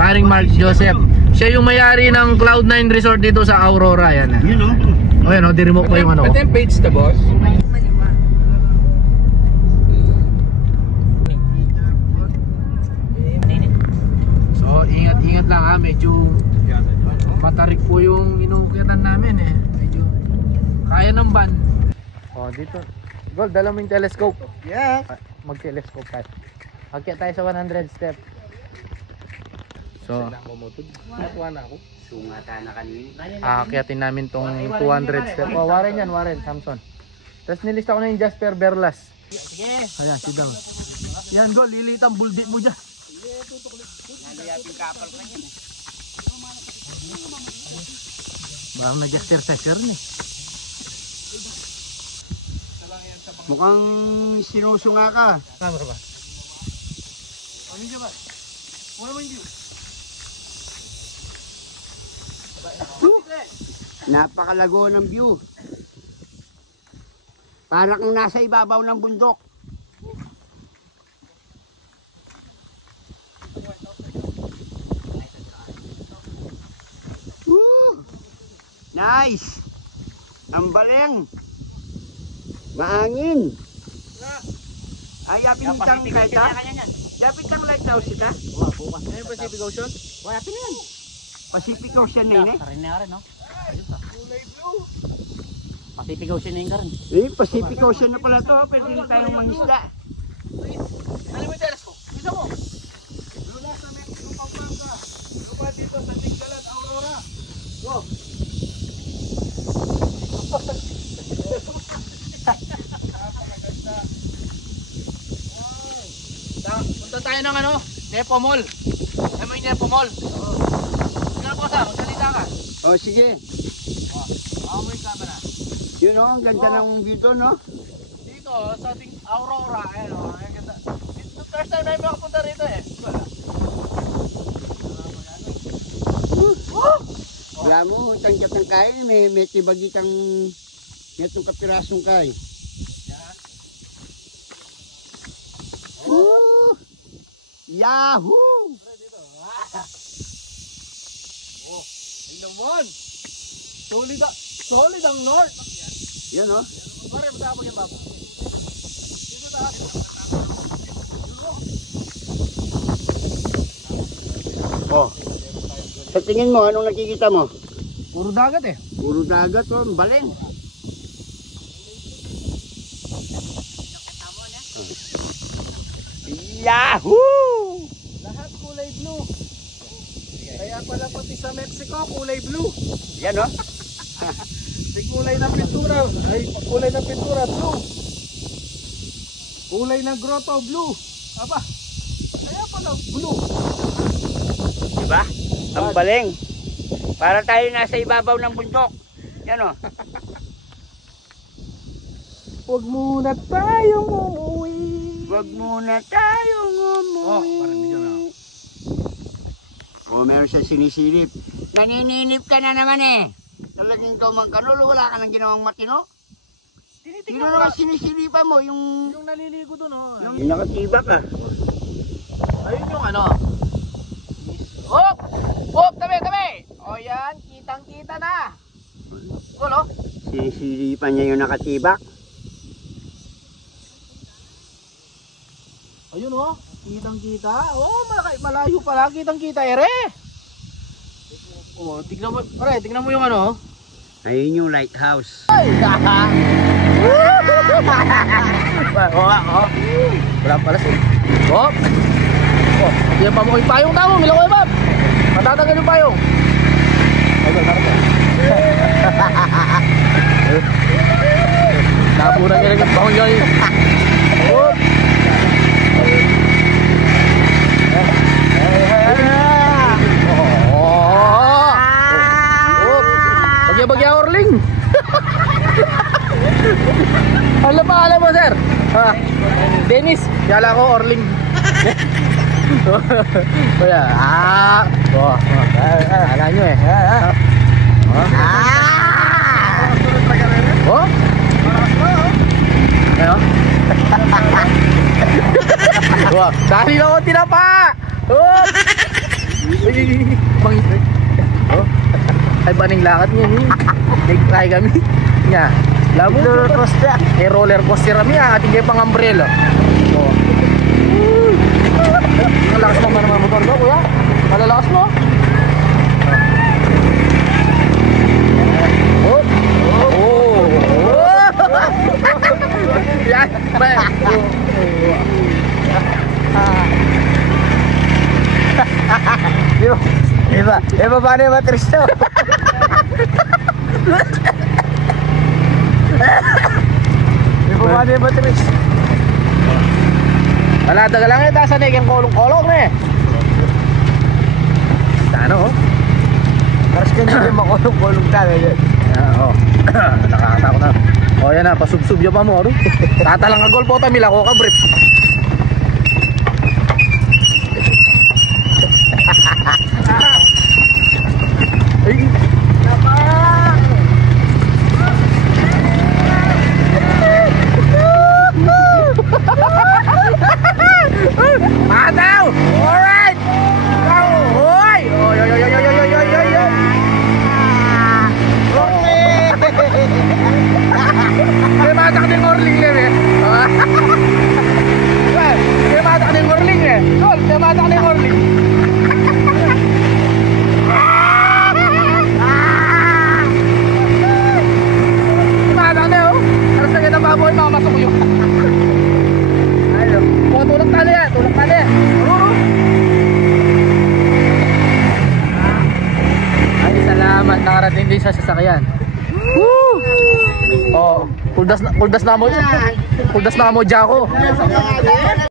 paring Mark Joseph. Siya yung may-ari ng Cloud9 Resort dito sa Aurora. Yan. Yun o. O yan o, di-remote ko yung ano. Ito yung page na boss. So ingat-ingat lang ha, medyo matarik po yung inungkitan namin eh. Medyo kaya ng van. O dito, Gold, dala mo yung telescope. Yeah. Mag-telescope tayo. Akyat tayo sa 100 step. So aakyatin namin tong 200 step. Oh, Warren yan, Warren, Samson. Tapos nilista ko na yung Jasper Berlas. Sige. Ayan, sit down. Yan, Gold, lilit ang buldi mo dyan. Naliyapin kapal pa yan eh. Baka nag-exercise ni. Mukhang sinusunga ka. Camera ba? Ano siya ba? Wala mo yung view. Napakalago ng view. Parang kang nasa ibabaw ng bundok. Woo! Nice! Ang baleng! Maangin! Ay, yapin itang lighthouse? Yapin itang lighthouse ita? Ano yung Pacific Ocean? Yapin yan! Pacific Ocean na yun eh. Karin na rin, no? Pacific Ocean na yung karin. Eh, Pacific Ocean na pala to. Pwede rin tayong mangisda. Ano mo yung telescope? Bisa mo! Lula sa Mexico, Pampanga. Lupa dito sa Tinggalan, Aurora. Go! Napakaganda. Wow! Punta tayo ng ano? Nepo Mall. Ano mo yung Nepo Mall? Tingnan po sa, magsalita ka. O, sige. Ako mo yung camera. Yun o, ang ganda ng view to, no? Dito, sa ating Aurora, ayan o, ang ganda. Ito, first time na yung makapunta rito eh. Wala. Wala mo, tangkat ng kain, may tibagi kang metong kapirasong kain. Yahoo! Oh, ay naman! Solid ang north! Yan o. Pare, masapag yung babo. Dito taas. Oh. Sa tingin mo, anong nakikita mo? Puro dagat eh. Puro dagat o, baleng. Yahoo! Lahat kulay blue. Kaya pala pati sa Mexico, kulay blue. Yan o. May kulay ng pintura. Ay, kulay ng pintura, blue. Kulay ng grotto, blue. Aba, kaya pala blue. Diba? Ang baleng. Para tayo nasa ibabaw ng bundok. Yan o. Huwag muna tayong umuwi. Huwag muna tayong umuwi. Oh, parang medyo na. O, meron siya sinisilip. Nanininip ka na naman eh. Talagang ikaw mangkanulo, wala ka nang ginawang matino. Sino Tinitignan ko naman sinisilipan mo? Yung naliligo dun oh. yung nakatibak ah. Ayun yung ano. Hop! Hop! Tabi! Tabi! O yan, kitang kita na. Gulo? Sinisilipan niya yung nakatibak. Ayun oh, kitang kita. Oh, malayo pala, kitang kita ere. Oh, tignan mo, pare, tignan mo yung ano. Ayun yung lighthouse. Ay! Wala pala siya. Hop! Oh, yan pa mo yung payong tamo, milakoy bab. Matatagal yung payong. Napura niya lang yung pahong dyan. Hop! Bagya Orling. Ano pa alam mo sir? Dennis. Kala ko Orling. Kuya. Oh, ala nyo eh. Oh. Ayo. Wah, dali na ko tinapa. Oh. Sige. Bangis. Oh. Ay baning lakad niya ni. Nag-try kami. Nya. Lamo roller coaster. Eh roller coaster kami ating kay pang umbrella. Oh. Ang lakas mo man ng motor mo, kuya. Malalakas mo. Oh. Oh. Yan. Iba paano yung matris to? Iba paano yung matris? Wala taga lang eh, tasan eh, yung kolong-kolong eh. Ano oh? Karas ka nyo yung makulong-kulong tayo yun. Oo. Nakakatakot na. O yan na, pasubsub yung pa mo. Tatalang agol po tamila ko ka brief. Ay, Mataw! Alright! Hoy! Oy, oy, oy, oy, oy, oy, oy, oy, oy! May matak din Orling eh. May matak din Orling eh. Tol, may matak din Orling. Matak na oh. Karas na kita baboy, makamasok yun. Ayun. Oh, tulak tali yan, tulak tali. Ay, salamat. Nakarating din sa sasakyan. Woo! Oh, kuldas na mo. Kuldas na mo, Jaco.